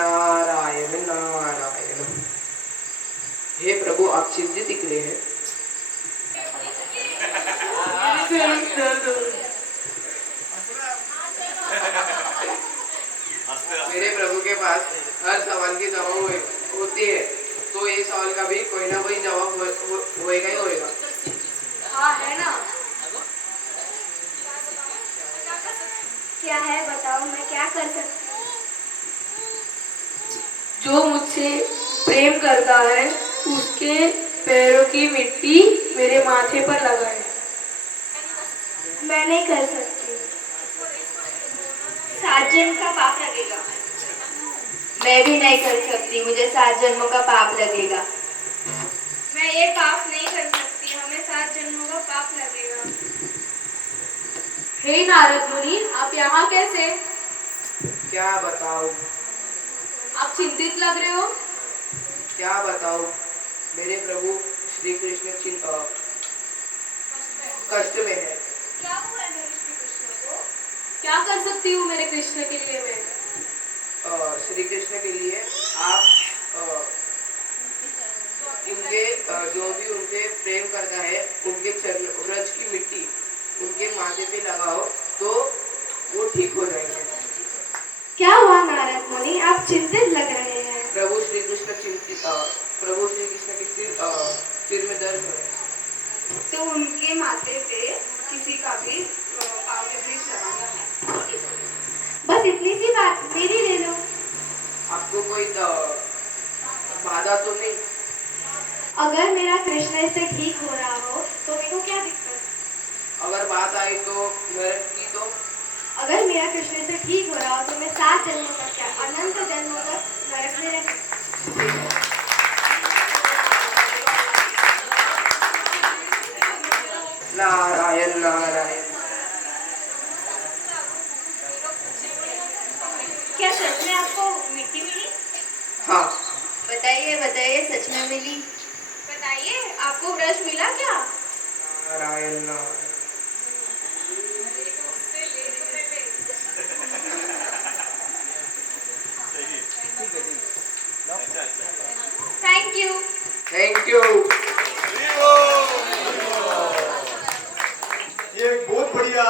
नारायण नारायण। हे प्रभु, आप चिंतित दिख रहे हैं। मेरे प्रभु के पास हर सवाल की जवाब होती है, तो ये सवाल का भी कोई ना कोई जवाब होएगा ही होएगा। हाँ है ना। क्या है बताओ, मैं क्या कर सकती हूँ? जो मुझसे प्रेम करता है उसके पैरों की मिट्टी मेरे माथे पर लगाए। मैं नहीं कर सकती, 7 जन्म का पाप लगेगा। मैं भी नहीं कर सकती, मुझे 7 जन्मों का पाप लगेगा। मैं ये पाप नहीं कर सकती, हमें 7 जन्मों का पाप लगेगा। हे नारद मुनि, आप यहाँ कैसे? क्या बताऊं? आप चिंतित लग रहे हो। क्या बताऊं? मेरे प्रभु श्री कृष्ण कष्ट में है। क्या हुआ है मेरे श्री कृष्ण को? क्या कर सकती हूँ मेरे कृष्ण के लिए मैं? श्री कृष्ण के लिए आप उनके जो भी उनसे प्रेम करता है उनके व्रज की मिट्टी उनके माथे पे लगाओ तो वो ठीक हो जाएंगे। क्या हुआ नारद मुनि, आप चिंतित लग रहे हैं? प्रभु श्री कृष्ण के सिर में दर्द है। तो उनके माथे पे किसी का भी पाँव के वृक्ष लगाना है। बस इतनी सी बात, मेरी ले लो। आपको कोई बाधा तो नहीं? अगर मेरा कृष्ण इससे ठीक हो रहा हो तो मेरे को क्या दिक्कत? अगर बात आई तो नरक की तो? अगर मेरा कृष्ण इससे ठीक हो रहा हो तो मैं 7 जन्मों तक, क्या अनंत जन्मों तक नरक में रह सकती। नारायण नारायण। क्या सच में आपको मिट्टी मिली? हाँ। बताइए बताइए, सच में मिली? बताइए, आपको ब्रश मिला क्या? Narayan Narayan. Thank you. Thank you. ये एक बहुत बढ़िया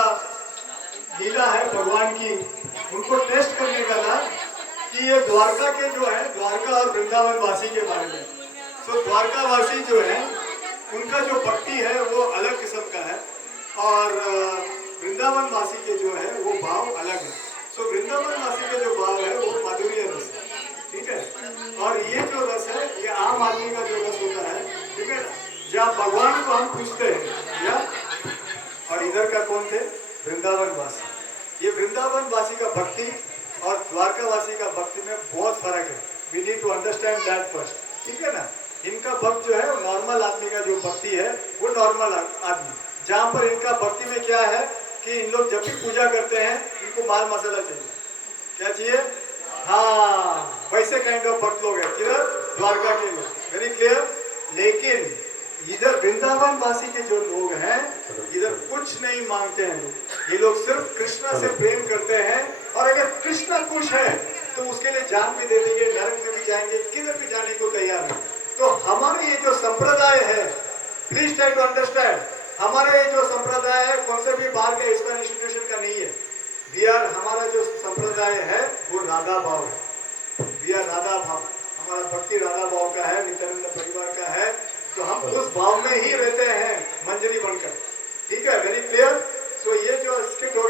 लीला है भगवान की। उनको टेस्ट करने का था कि ये द्वारका के जो है, द्वारका और वृंदावन वासी के बारे में। तो द्वारका वासी जो है उनका जो भक्ति है वो अलग किस्म का है और वृंदावन वासी के जो है वो भाव अलग है। तो वृंदावन वासी के जो भाव है वो माधुर्य रस है, ठीक है। और ये जो रस है ये आम आदमी का जो रस होता है, ठीक है ना, जहाँ भगवान को हम पूछते हैं या। और इधर का कौन थे? वृंदावन वासी। ये वृंदावन वासी का भक्ति और द्वारका वासी का भक्ति में बहुत फर्क है। We need to understand that first, ठीक है ना। इनका भक्त जो है नॉर्मल आदमी का जो भक्ति है वो नॉर्मल आदमी, जहाँ पर इनका भक्ति में क्या है कि इन लोग जब भी पूजा करते हैं इनको माल मसाला चाहिए। क्या चाहिए? हाँ, वैसे काइंड ऑफ भक्त लोग हैं किधर? द्वारका के लोग। Very clear. लेकिन इधर वृंदावन वासी के जो लोग हैं इधर कुछ नहीं मांगते हैं लोग। ये लोग सिर्फ कृष्णा से प्रेम करते हैं और अगर कृष्णा खुश है तो उसके लिए जान भी दे देंगे, नरक में भी जाएंगे, किधर भी जाने को तैयार है। तो हमारे ये जो संप्रदाय है, प्लीज ट्राई टू अंडरस्टैंड, हमारा ये जो संप्रदाय है कौन से भी बाहर के इस्कॉन इंस्टीट्यूशन का नहीं है। हमारा जो संप्रदाय है वो राधा भाव है। राधा भाव, हमारा भक्ति राधा भाव का है, नित्यानंद परिवार का है। तो हम उस भाव में ही रहते हैं मंजरी बनकर, ठीक है। Very clear. सो ये जो स्किट हो